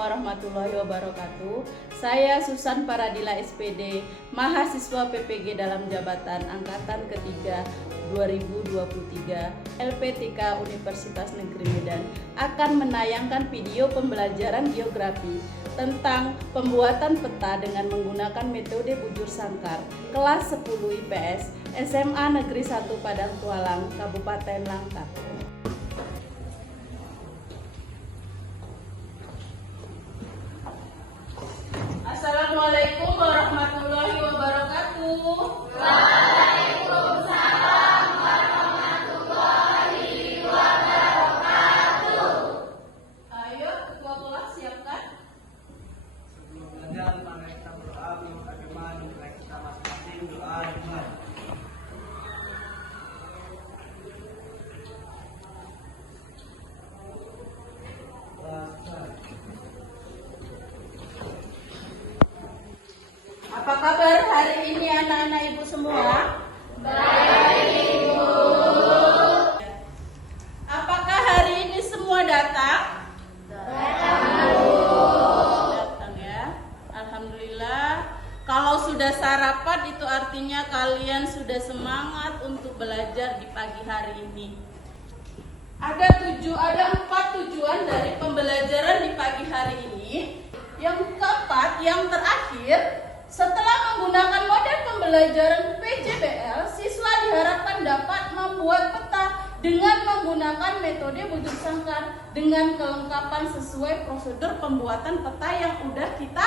warahmatullahi wabarakatuh. Saya Susan Paradila SPD, mahasiswa PPG dalam jabatan Angkatan Ketiga 2023 LPTK Universitas Negeri Medan akan menayangkan video pembelajaran geografi tentang pembuatan peta dengan menggunakan metode bujur sangkar kelas 10 IPS SMA Negeri 1 Padang Tualang, Kabupaten Langkat. Assalamualaikum warahmatullahi wabarakatuh. Waalaikumsalam warahmatullahi wabarakatuh. Ayo, ketua kelas siapkan. Sebelum belajar, mari kita berdoa menurut agama dan kita masing-masing doa dimulai. Apa kabar hari ini anak-anak ibu semua? Baik, Ibu. Apakah hari ini semua datang? Datang ya. Alhamdulillah. Kalau sudah sarapan itu artinya kalian sudah semangat untuk belajar di pagi hari ini. Ada 4 tujuan dari pembelajaran di pagi hari ini. Yang keempat, yang terakhir, setelah menggunakan model pembelajaran PJBL, siswa diharapkan dapat membuat peta dengan menggunakan metode bujur sangkar dengan kelengkapan sesuai prosedur pembuatan peta yang udah kita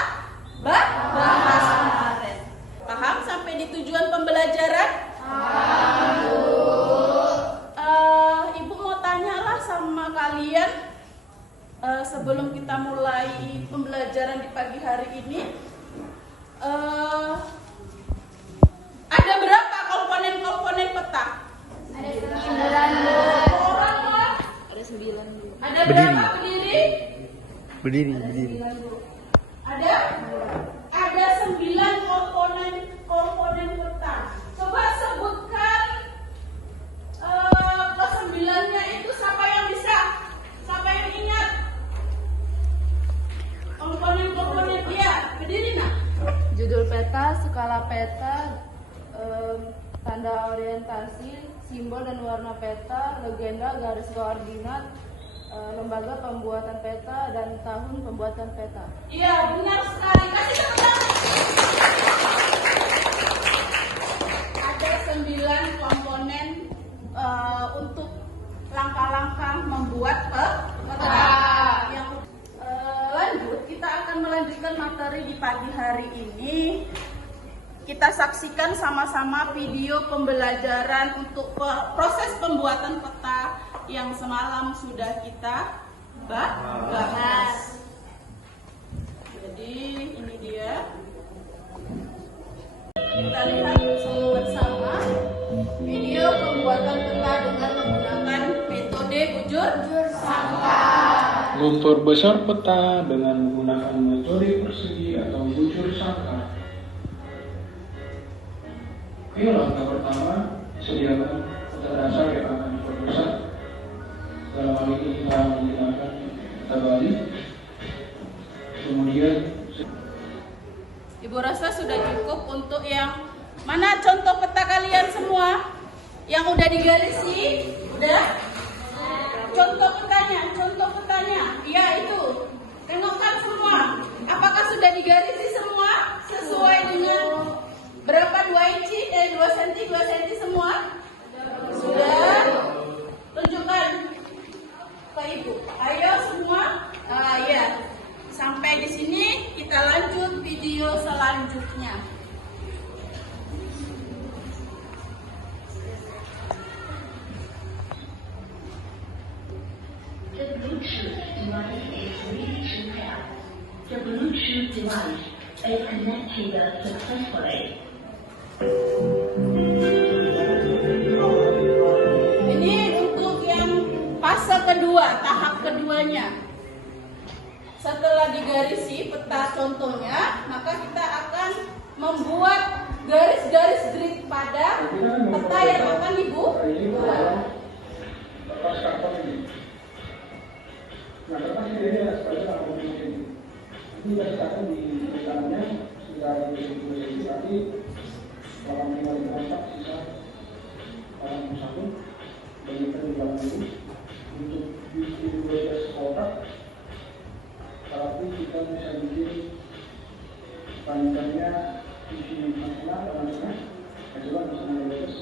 bahas kemarin. Paham sampai di tujuan pembelajaran? Ibu mau tanyalah sama kalian sebelum kita mulai pembelajaran di pagi hari ini. Ada berapa komponen peta? Ada 9. Orang lah. Ada 9. Ada berapa berdiri? Berdiri. Ada 9 komponen peta. Coba sebutkan ke-9-nya itu siapa yang bisa? Siapa yang ingat? Komponen dia. Berdiri nak. Judul peta, skala peta, tanda orientasi, simbol dan warna peta, legenda, garis koordinat, lembaga pembuatan peta, dan tahun pembuatan peta. Iya, benar sekali. Kasih tepuk tangan. Ada 9 komponen untuk langkah-langkah membuat peta. Yang lanjut, kita akan melanjutkan materi di pagi hari ini. Kita saksikan sama-sama video pembelajaran untuk proses pembuatan peta yang semalam sudah kita bahas. Jadi ini dia. Kita lihat bersama video pembuatan peta dengan menggunakan metode bujur sangkar. Memperbesar peta dengan menggunakan metode persegi atau bujur sangkar. Oke, langkah pertama, sediakan peta dasar yang akan diperbesar. Dalam hal ini kita menggunakan peta Bali. Kemudian, Ibu rasa sudah cukup untuk yang mana contoh peta kalian semua? Yang udah digarisi? Udah? Contoh petanya. Iya itu. Tengokkan semua. Apakah sudah digarisi semua? Sesuai dengan berapa 2 inci? 2 cm semua? Sudah? Tunjukkan ke Ibu. Ayo semua. Ya. Sampai di sini kita lanjut video selanjutnya. The Bluetooth device is connected successfully. Ini untuk yang fase kedua, tahap keduanya. Setelah digarisi peta contohnya, maka kita akan membuat garis-garis grid pada peta yang akan dibuat. lepas karton ini. Nah, lepas ini seperti apa mungkin? Ini dikatakan di ceritanya sudah distribusi, tapi dalam 5 kotak sisa 81 bagi terbilang dulu untuk distribusi kotak. Tapi kita bisa bikin panjangnya isi masalah dalam tengah, kedua masalah bebas.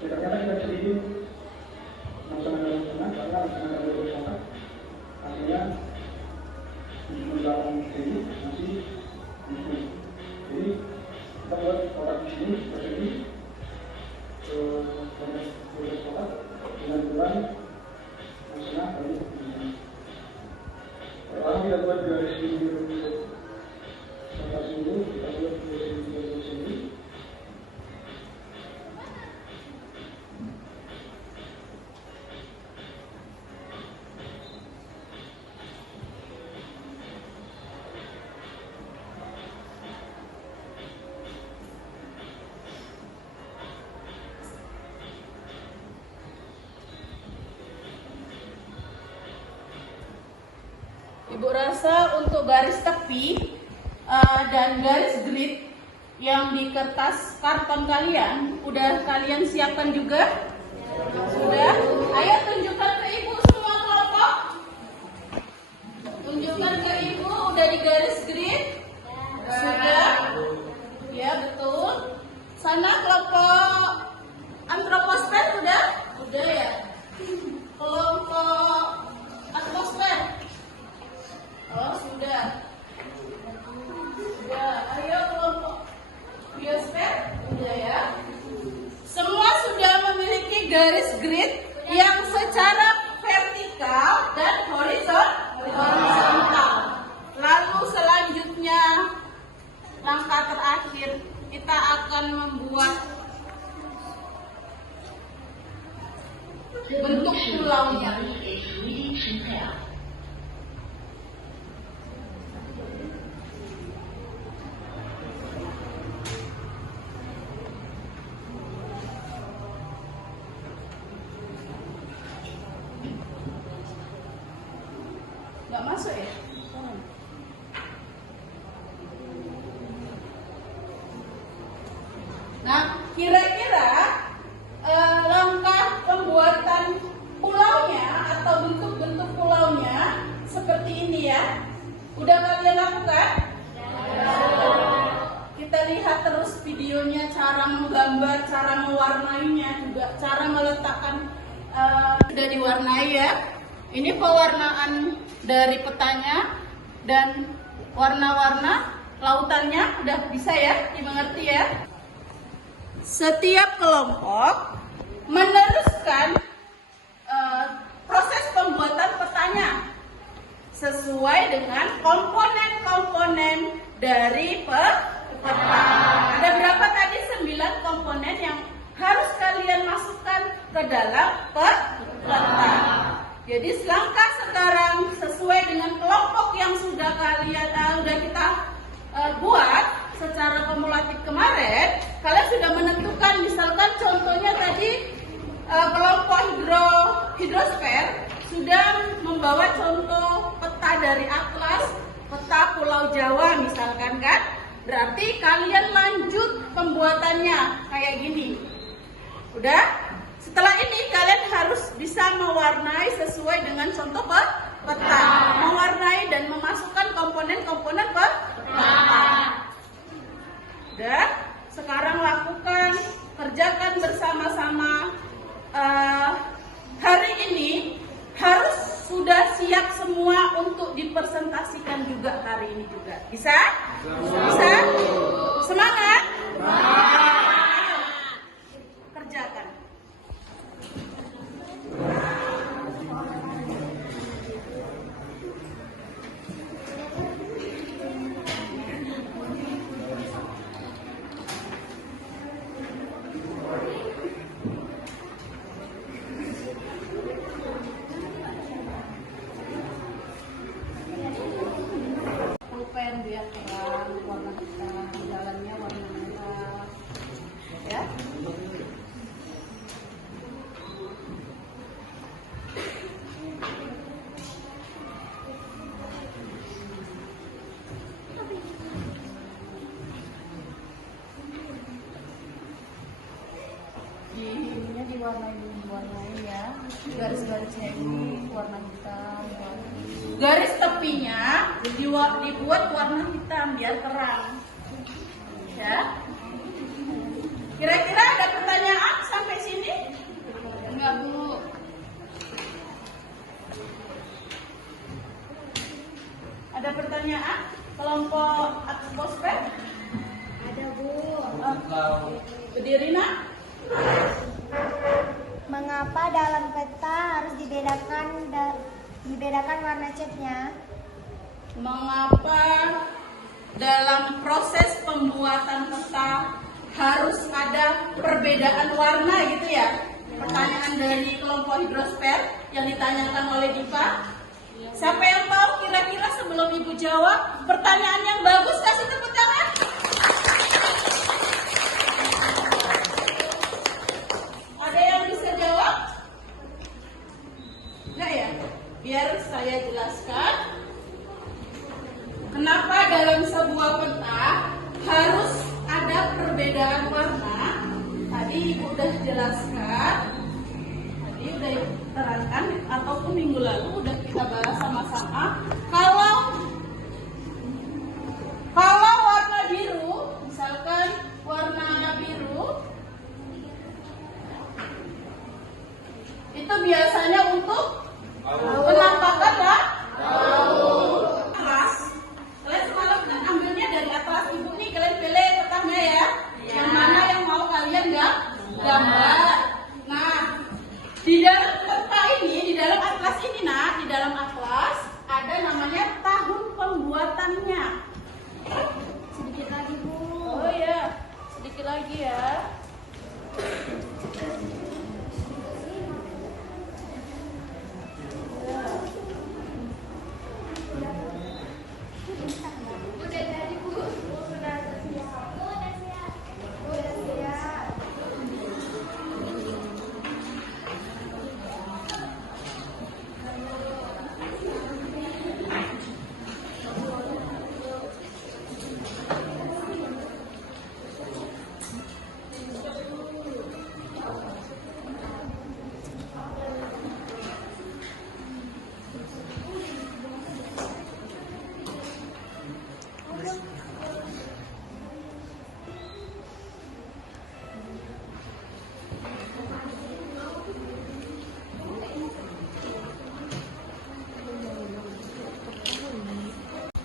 Ternyata kita sedikit masalah dalam tengah karena masalah bebas kotak. Artinya di belakang ini masih ini. Jadi kita buat kotak di sini persegi bebas kotak dengan ukuran masalah dari ini. Pertama kita buat garis biru kotak dulu, kita buat garis biru sini. Ibu rasa untuk garis tepi dan garis grid yang di kertas karton kalian, udah kalian siapkan juga? Sudah? Ayo tunjukkan ke ibu semua kelompok. Tunjukkan ke ibu, udah di garis grid? Sudah? Ya betul. Sana kelompok antroposfer udah? Udah ya? Kelompok atmosfer? Oh sudah. Sudah. Ayo kelompok biosfer. Udah ya. Semua sudah memiliki garis grid yang secara vertikal dan horizontal. Lalu selanjutnya langkah terakhir kita akan membuat bentuk pulaunya. Nggak masuk ya? Nah, kira-kira langkah pembuatan pulaunya atau bentuk-bentuk pulaunya seperti ini ya. Udah kalian lakukan? Kita lihat terus videonya, cara menggambar, cara mewarnainya juga, cara meletakkan sudah diwarnai ya. Ini pewarnaan dari petanya dan warna-warna lautannya udah bisa ya, dimengerti ya. Setiap kelompok meneruskan proses pembuatan petanya sesuai dengan komponen-komponen dari peta. Ada berapa tadi? 9 komponen yang harus kalian masukkan ke dalam peta. Jadi langkah sekarang sesuai dengan kelompok yang sudah kita buat secara kumulatif kemarin, kalian sudah menentukan, misalkan contohnya tadi kelompok hidrosfer sudah membawa contoh peta dari atlas, peta Pulau Jawa misalkan kan, berarti kalian lanjut pembuatannya kayak gini. Udah? Setelah ini kalian harus bisa mewarnai sesuai dengan contoh peta, mewarnai dan memasukkan komponen-komponen peta. Udah, sekarang lakukan, kerjakan bersama-sama. Hari ini harus sudah siap semua untuk dipresentasikan juga hari ini juga. Bisa? Bisa? Semangat? Ayo, kerjakan. Pulpen dia terang, warna hitam, jalannya warna merah. warna hitam. Garis tepinya dibuat warna hitam biar terang. Ya. Kira-kira ada pertanyaan sampai sini? Enggak, Bu. Ada pertanyaan? Kelompok atmosfer? Ada, Bu. Berdiri, Nak. Mengapa dalam peta harus dibedakan warna catnya? Mengapa dalam proses pembuatan peta harus ada perbedaan warna gitu ya? Pertanyaan dari kelompok hidrosfer yang ditanyakan oleh Diva. Siapa yang tahu kira-kira sebelum Ibu jawab? Pertanyaan yang bagus, kasih tepuk tangan. Ada yang bisa jawab? Enggak ya? Biar saya jelaskan. Kenapa dalam sebuah peta harus ada perbedaan warna? Tadi Ibu udah jelaskan. Tadi udah terangkan ataupun minggu lalu udah kita bahas sama-sama. Kalau warna biru, misalkan warna biru itu biasanya untuk penampakan lah. Atlas. Kalian semalam kan ambilnya dari atlas Ibu nih, kalian pilih petanya ya. Yang mana yang mau kalian gambar. Nah, di dalam peta ini, di dalam atlas ini, nah, di dalam atlas ada namanya tahun pembuatannya. Sedikit lagi, Bu. Oh ya, sedikit lagi ya.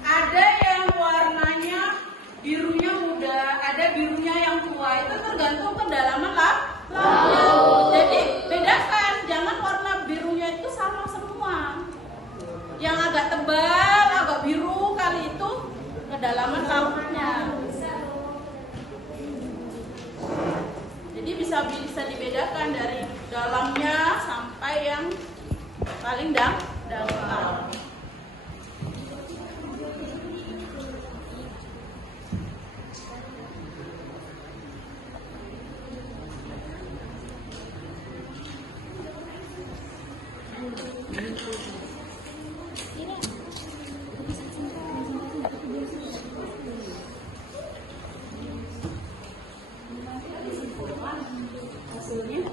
Ada yang warnanya birunya muda, ada birunya yang tua. Itu tergantung kedalaman laut. Jadi bedakan, jangan warna birunya itu sama semua. Yang agak tebal, agak biru kali itu kedalaman lautnya. Jadi bisa dibedakan dari dalamnya sampai yang paling dalam. Hasilnya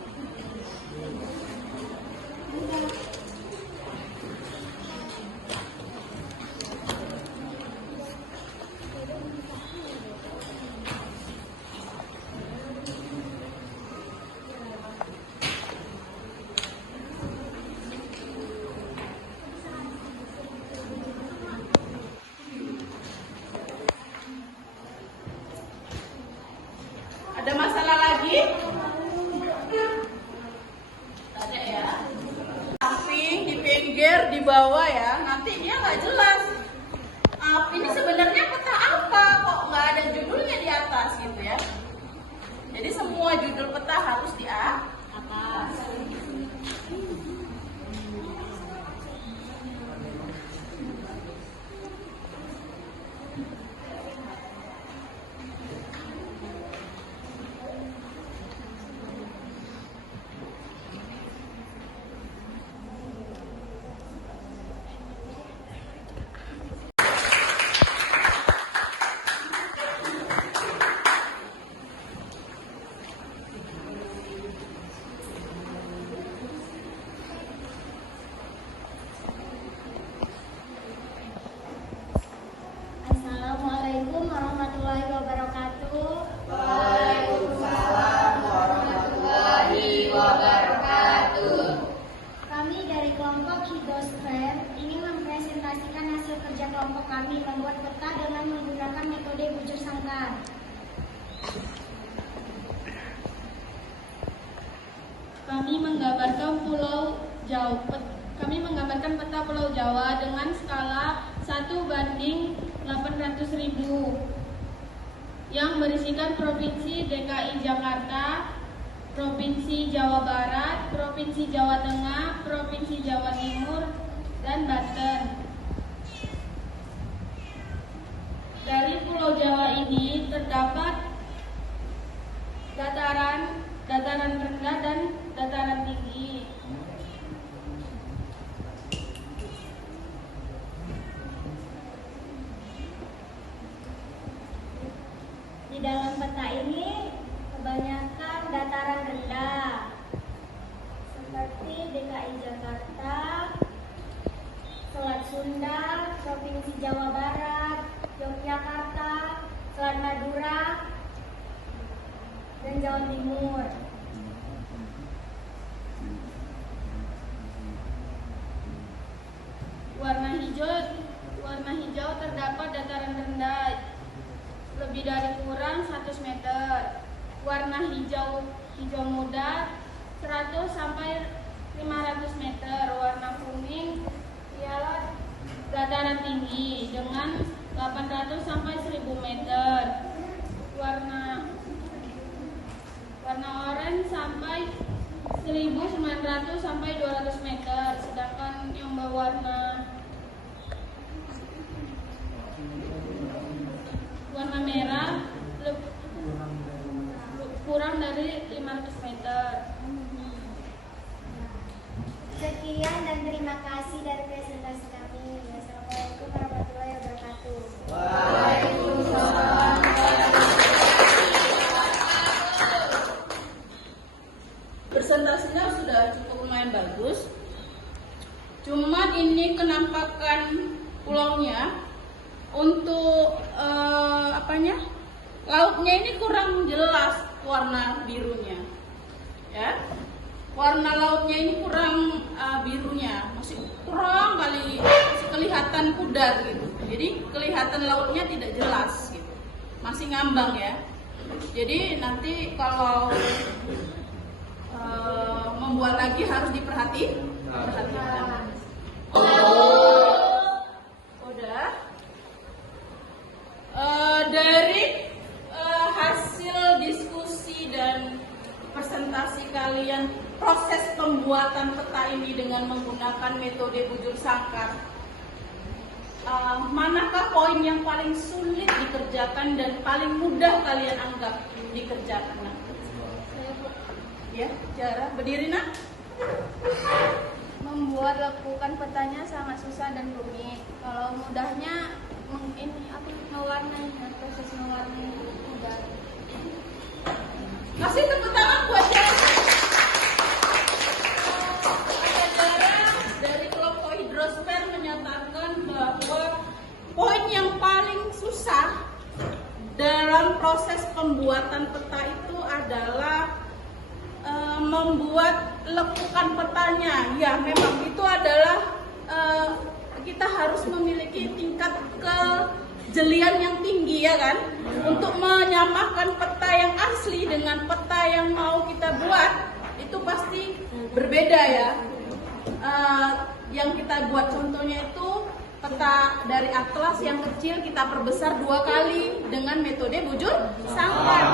ada masalah lagi? Ada ya. Samping, di pinggir, di bawah ya. Nanti dia nggak jelas. Ini sebenarnya peta apa? Kok nggak ada judulnya di atas gitu ya? Jadi semua judul peta harus di atas. Hidrosfer ingin mempresentasikan hasil kerja kelompok kami membuat peta dengan menggunakan metode bujur sangkar. Kami menggambarkan peta Pulau Jawa dengan skala 1:800.000 yang berisikan Provinsi DKI Jakarta, Provinsi Jawa Barat, Provinsi Jawa Tengah, Provinsi Jawa Timur, dan Banten. Dari Pulau Jawa ini terdapat dataran rendah dan dataran tinggi. Di dalam peta ini kebanyakan dataran rendah seperti DKI Jakarta, Selat Sunda, Provinsi Jawa Barat, Yogyakarta, Selat Madura, dan Jawa Timur. Warna hijau terdapat dataran rendah lebih dari kurang 100 meter. Warna hijau muda 100 sampai 500 meter. Warna kuning ialah dataran tinggi dengan 800 sampai 1000 meter. Warna oranye sampai 1900 sampai 200 meter. Sedangkan yang berwarna merah kurang dari 500 meter. Sekian dan terima kasih dari presentasi kami. Assalamualaikum warahmatullahi wabarakatuh. Waalaikumsalam. Presentasinya sudah cukup lumayan bagus. Cuma ini kenampakan pulaunya untuk lautnya ini kurang jelas warna birunya, ya. Warna lautnya ini kurang birunya, masih kurang kali, masih kelihatan pudar gitu. Jadi kelihatan lautnya tidak jelas gitu, masih ngambang ya. Jadi nanti kalau membuat lagi harus diperhatikan. Udah. Dari hasil diskusi dan presentasi kalian, proses pembuatan peta ini dengan menggunakan metode bujur sangkar, manakah poin yang paling sulit dikerjakan dan paling mudah kalian anggap dikerjakan? Ya, cara berdiri nak. Membuat lekukan petanya sangat susah dan rumit. Kalau mudahnya mewarnai, proses mewarnai mudah. Kasih tepuk tangan buat Jara. Jara dari kelompok Hidrosfer menyatakan bahwa poin yang paling susah dalam proses pembuatan peta itu adalah membuat lekukan petanya. Ya, memang itu adalah kita harus memiliki tingkat kejelian yang tinggi, ya kan, untuk menyamakan peta yang asli dengan peta yang mau kita buat. Itu pasti berbeda ya. Yang kita buat contohnya itu peta dari atlas yang kecil kita perbesar 2 kali dengan metode bujur sangkar.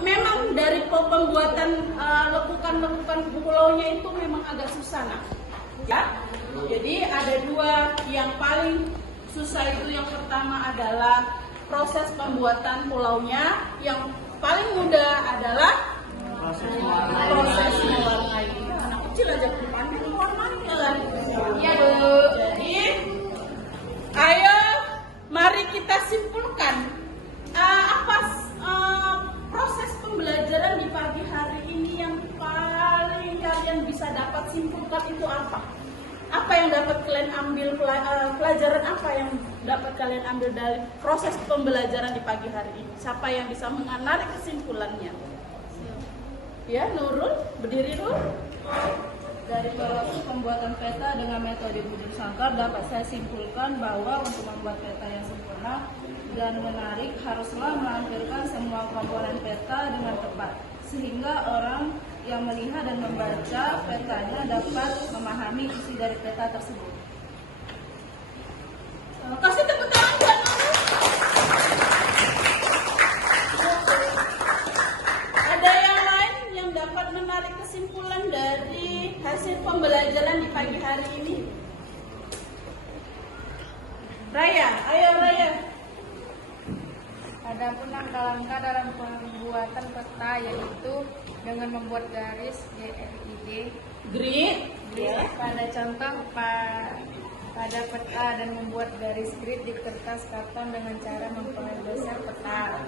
Memang dari pembuatan lekukan pulaunya itu memang agak susah, nah. Ya, jadi ada 2 yang paling susah itu. Yang pertama adalah proses pembuatan pulaunya, yang paling mudah adalah proses mewarnai. Anak kecil aja pandai mewarnai kan? Ya, jadi ayo mari kita simpulkan proses pembelajaran di pagi hari ini yang paling kalian bisa dapat simpulkan itu apa? Apa yang dapat kalian ambil, pelajaran apa yang dapat kalian ambil dari proses pembelajaran di pagi hari ini? Siapa yang bisa menarik kesimpulannya? Ya, Nurul, berdiri dulu. Dari proses pembuatan peta dengan metode bujur sangkar dapat saya simpulkan bahwa untuk membuat peta yang sempurna dan menarik haruslah menampilkan semua komponen peta dengan tepat, sehingga orang yang melihat dan membaca petanya dapat memahami isi dari peta tersebut. Kasih tepuk tangan buat Nurul. Ada yang lain yang dapat menarik kesimpulan dari hasil pembelajaran di pagi hari ini? Raya, ayo Raya. Adapun langkah-langkah dalam pembuatan peta yaitu dengan membuat garis Grid. pada contoh pada peta dan membuat garis grid di kertas karton dengan cara memperbesar peta.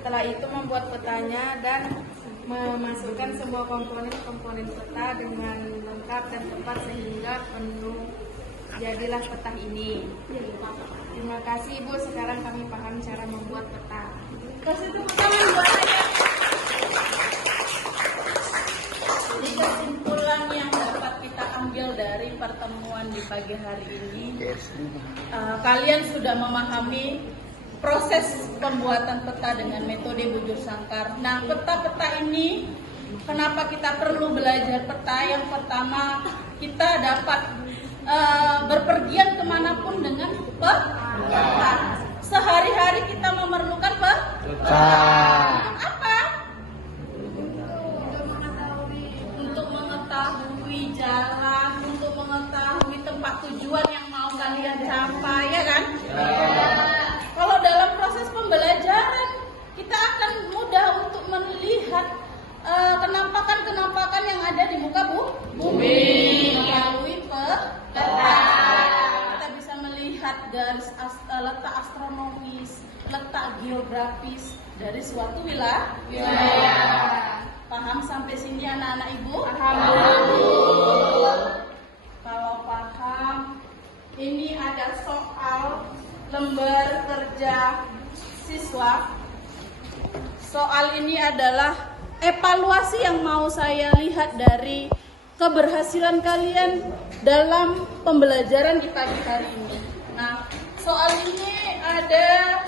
Setelah itu membuat petanya dan memasukkan semua komponen peta dengan lengkap dan tepat sehingga penuh jadilah peta ini. Terima kasih Ibu, sekarang kami paham cara membuat peta. Kasih tepuk tangan buat Raya. Jadi kesimpulan yang dapat kita ambil dari pertemuan di pagi hari ini, kalian sudah memahami proses pembuatan peta dengan metode bujur sangkar. Nah, peta-peta ini kenapa kita perlu belajar peta? Yang pertama, kita dapat berpergian kemanapun dengan peta. Sehari-hari kita memerlukan peta. Apa? Untuk mengetahui jalan, untuk mengetahui tempat tujuan yang mau kalian capai, ya kan? Kalau dalam proses pembelajaran, kita akan mudah untuk melihat kenampakan-kenampakan yang ada di muka bumi melalui peta. Kita bisa melihat garis letak astronomis, letak geografis dari suatu wilayah. Paham sampai sini anak-anak Ibu? Kalau paham, ini ada soal lembar kerja siswa. Soal ini adalah evaluasi yang mau saya lihat dari keberhasilan kalian dalam pembelajaran di pagi hari ini. Nah, soal ini ada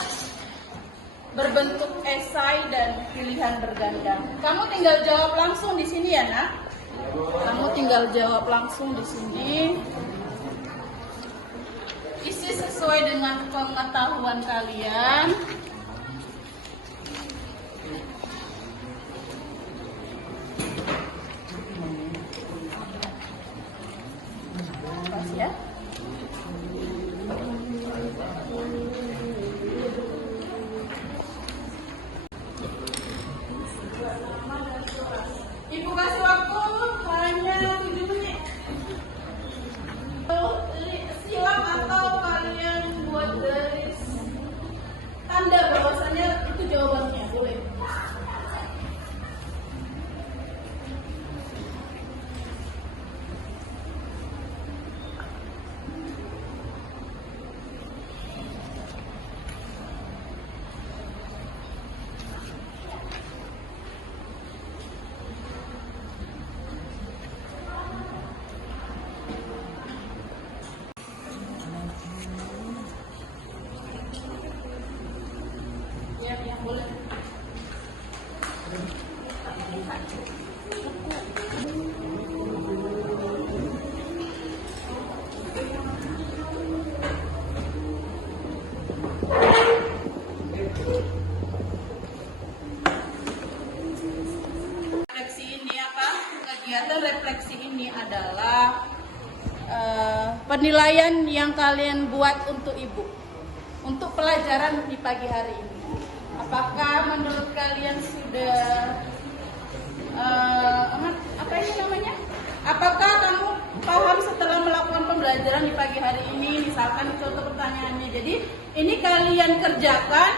berbentuk esai dan pilihan berganda. Kamu tinggal jawab langsung di sini ya, Nak. Kamu tinggal jawab langsung di sini. Isi sesuai dengan pengetahuan kalian. Ya. Ibu kasih waktu hanya 7 menit. Silang atau kalian buat garis tanda bahwasanya itu jawabannya, boleh. Ya, boleh. Refleksi ini apa? Kegiatan refleksi ini adalah penilaian yang kalian buat untuk Ibu, untuk pelajaran di pagi hari ini. Apakah menurut kalian sudah apa ini namanya? Apakah kamu paham setelah melakukan pembelajaran di pagi hari ini? Misalkan contoh pertanyaannya. Jadi ini kalian kerjakan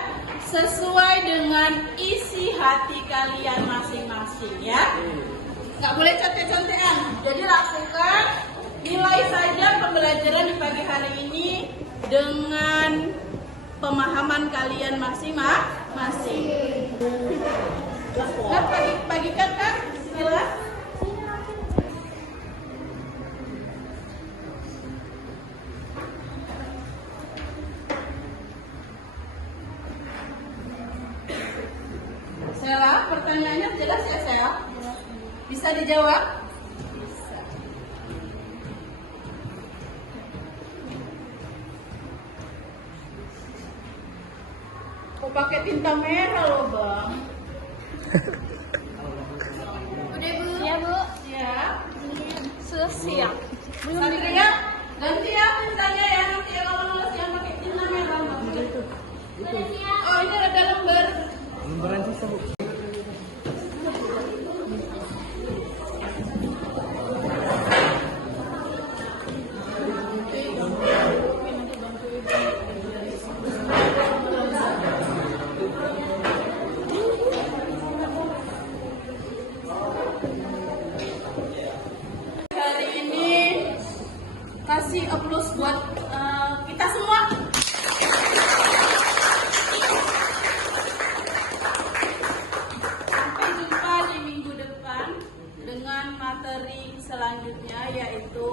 sesuai dengan isi hati kalian masing-masing ya. Nggak boleh contek-contekan. Jadi lakukan, nilai saja pembelajaran di pagi hari ini dengan pemahaman kalian masing-masing. Bagikan Kak, sila. pertanyaannya jelas ya saya? Bisa dijawab? Bisa. Kok pakai tinta merah loh bang? Udah Bu. Ya Bu. Ya. Sudah siap. Satria, ganti ya tintanya ya nanti ya kalau nulis yang pakai tinta merah bang. Oh ini ada lembar. Lembaran sisa Bu. Hari ini kasih aplaus buat kita semua. Sampai jumpa di minggu depan dengan materi selanjutnya yaitu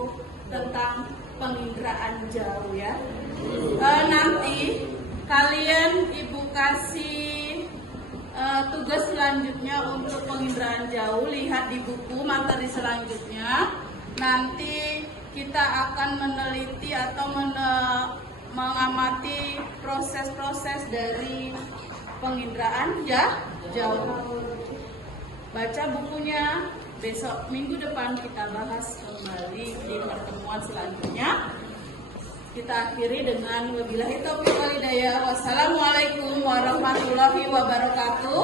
tentang penginderaan jauh ya. Nanti kalian ibu kasih tugas selanjutnya untuk penginderaan jauh, lihat di buku materi selanjutnya. Nanti kita akan meneliti atau mengamati proses-proses dari penginderaan jauh. Baca bukunya, besok minggu depan kita bahas kembali di pertemuan selanjutnya. Kita akhiri dengan wabillahi taufiq wal hidayah. Wassalamualaikum warahmatullahi wabarakatuh.